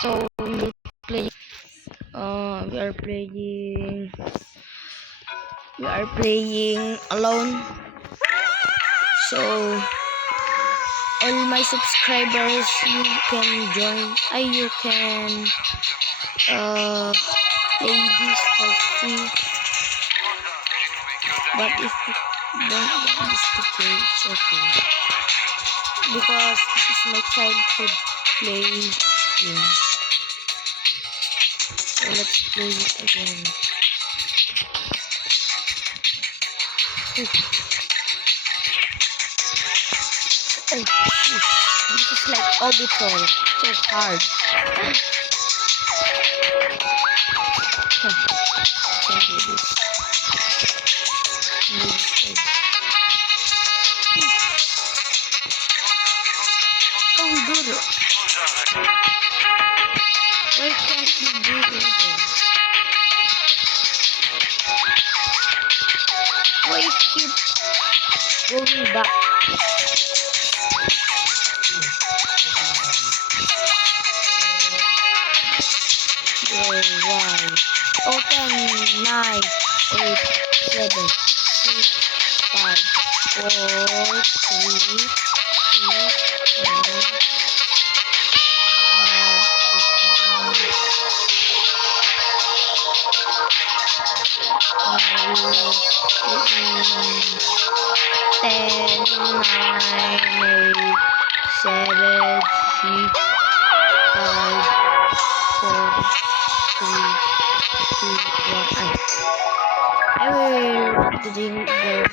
So we play. We are playing alone. So all my subscribers, you can join. You can play this for free. But if you don't want this to play, it's okay. Because this is my childhood play game. So let's play it again. Oh, this is like Obitol. So hard. Can do this. Oh, we did it. Why can't we do it again? Why it keep going back? Why? 10, 9, 8, 7, 6, 5, 4, 3, 2, 1. Ten, 9, 8, 7, 6, 5, 4, 3, 2, 1. I will want to drink them.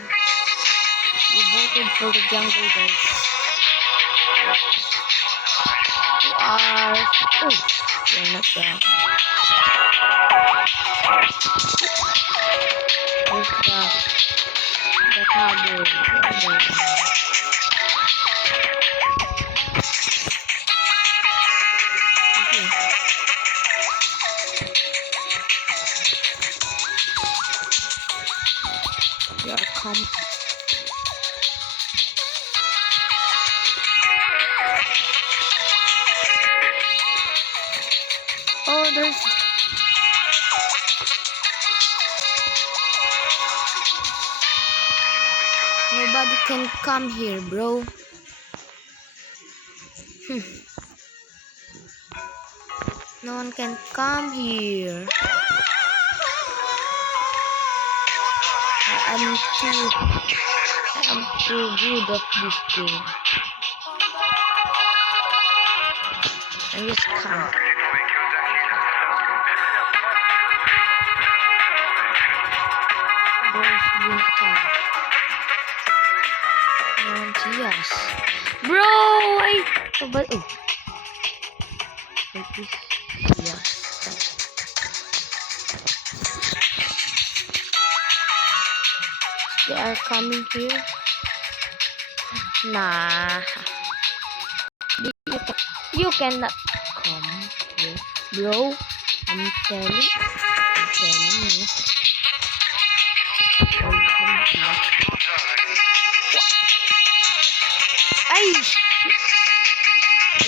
We voted for the jungle, guys. We're not down. Where's the table? We are come. Oh, there's. Nobody can come here, bro. No one can come here. I'm too good at this game. I just can't. There's Winter. And yes. Bro, like this. Yes. They are coming here. Nah. You cannot come here, bro. I'm telling you.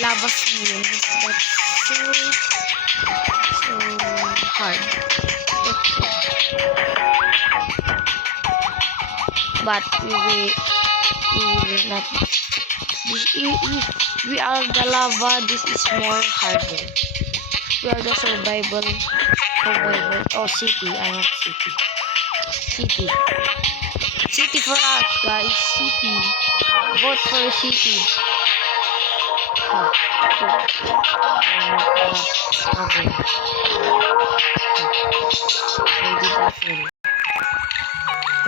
Lava swim. That's so hard. But we will not. If we are the lava, this is more harder. We are the survival. Oh, city. I want city. City for us, guys. City. Vote for city.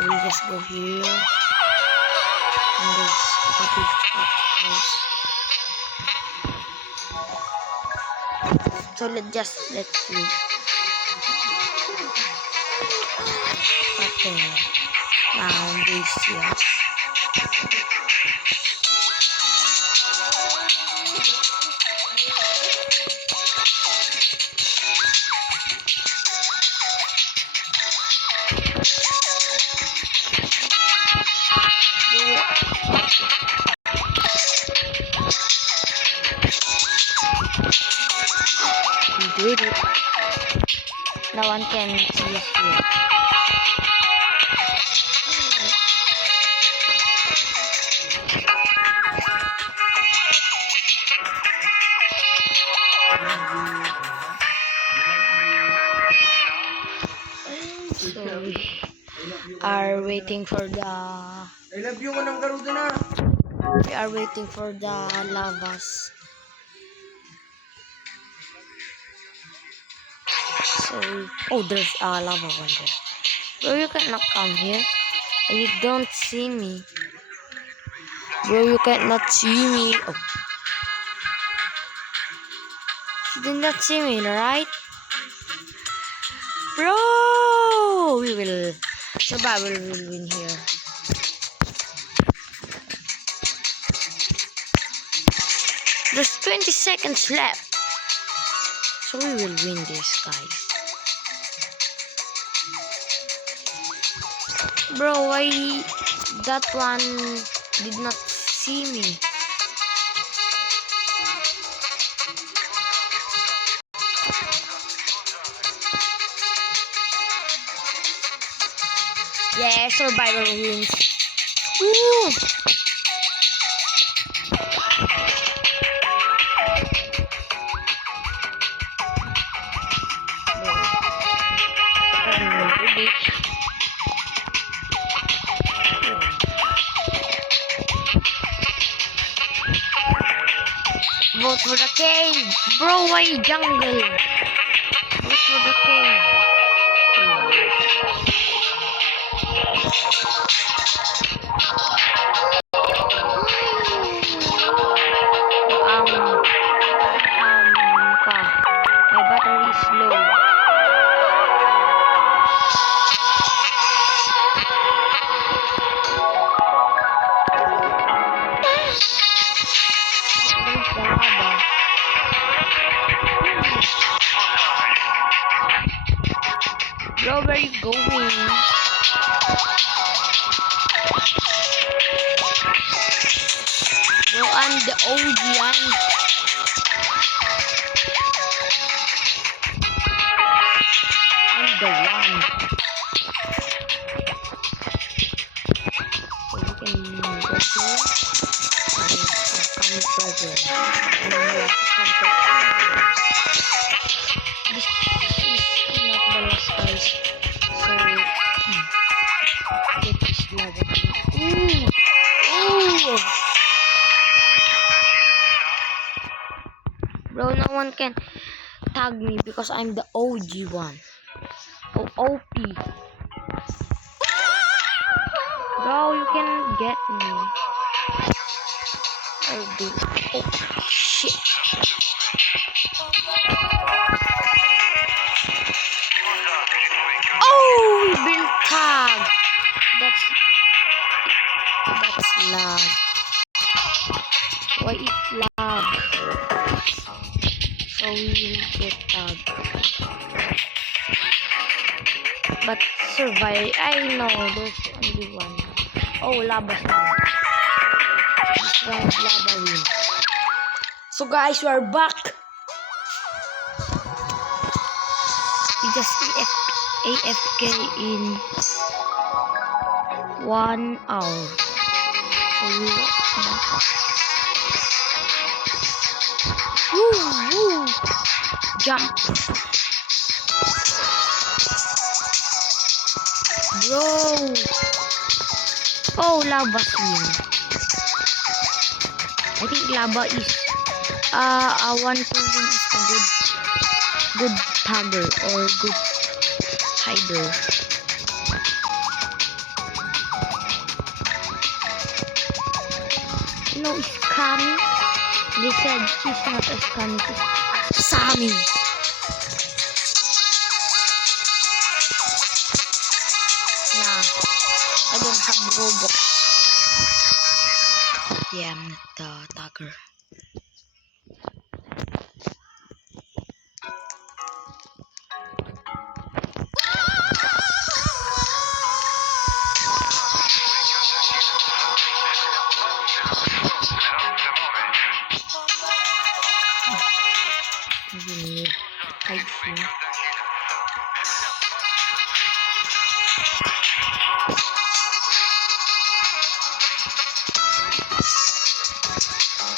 We just go here. And there's happy house. So let's see. Okay. Now this, yes. read it. No one can see us here. So we are waiting for the. I love you ng garuda na. We are waiting for the lavas. So, oh, there's a lava one there. Bro, you cannot come here. You don't see me. Bro, you cannot see me. Oh. You did not see me, right? Bro, we will survival will win here. There's 20 seconds left. So we will win this, guys. Bro, why that one did not see me? Yeah, survival wins. Woo! Vote for the cave. Bro, why jungle? Vote for the cave. My battery is low. There's the lava. Bro, where you going? Bro, I'm the OG. I'm the one. So you can go here. Come further. And then you have to come to. This is not the last, guys. So get this lava. Ooh! Ooh! Bro, no one can tag me because I'm the OG one. Oh, OP. Bro, you can get me. I'll do. Oh, shit. Oh, we've been tagged. That's lag. Why it lag? So we will get tagged. But survive. I know there's only one. Oh, lava star. This round lava win. So guys, we are back. We just AFK in 1 hour. So we are back. Woo, woo. Jump. Bro. Oh, lava swing. I think lava is one person is a good tagger or good hider. No, it's Kami. They said she's not a Kami, she's Sami. Nah, I don't have Robux. Yeah, I'm not the tagger. I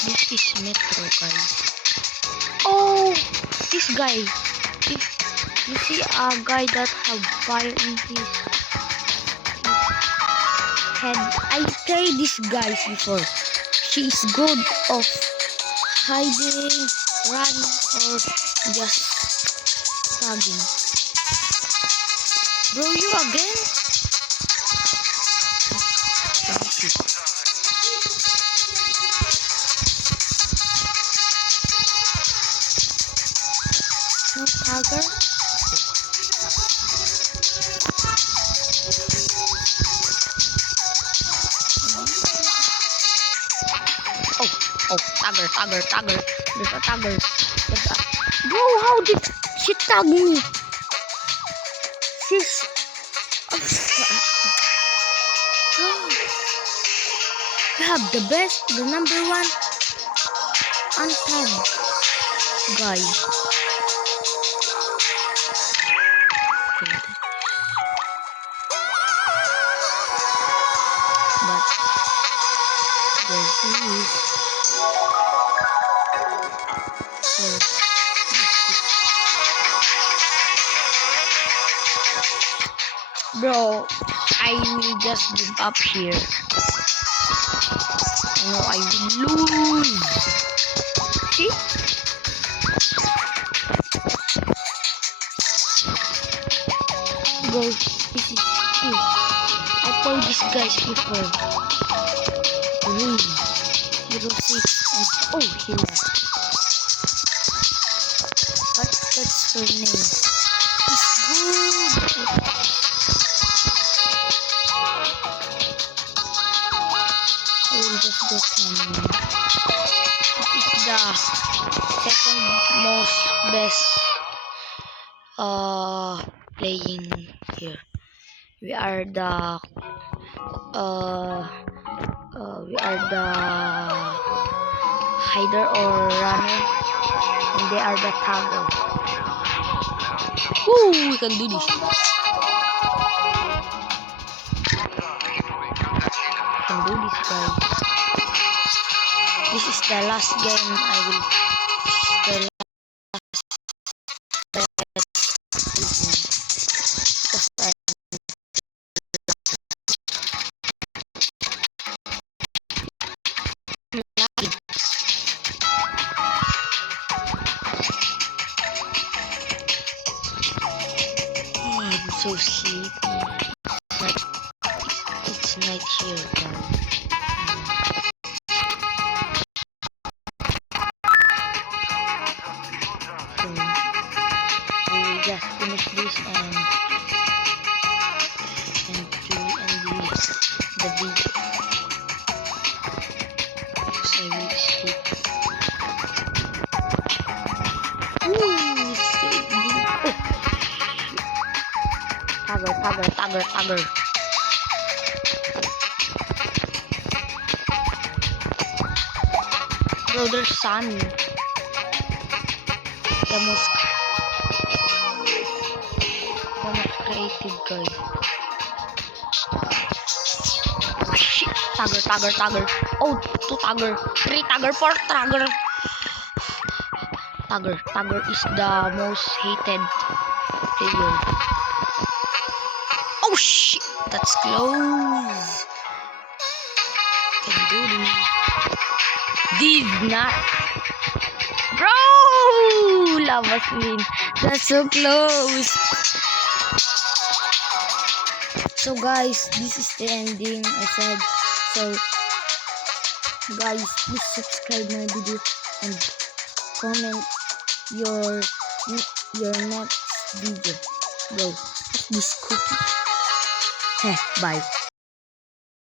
This is Metro, guys. Oh, this guy. If you see a guy that have fire in his head. I played this guys before. She is good of hiding, run, or just tagging. Bro, you again? Let me see. No tagger? Oh, tagger. There's a tagger. Bro, how did she tag me? She's... You have the best, the number one untagged guy. But there he is. Bro, I will just give up here. I know I will lose. See? Bro, this is it. I played these guys before. 3, 06, and oh, he left. But that's her name. It's good. I will just get him. It's the second most best playing here. We are the hider or runner, and they are the tagger. Woo, we can do this. We can do this, guys. This is the last game I will. The last because I'm so sleepy. It's night here, guys. So we will just finish this and do end the video. So I will sleep. Ooh, it's so deep. Oh. Tagger. Bro, there's sun. The most creative guy. Shit. Tagger. Oh, 2 tagger. 3 tagger, 4 tagger. Tagger is the most hated player. Oh shit, that's close. Can do this. Did not. Bro, lava win. That's so close. So guys, this is the ending. I said so. Guys, please subscribe my video and comment your next video. Bro, what's this cookie? Bye.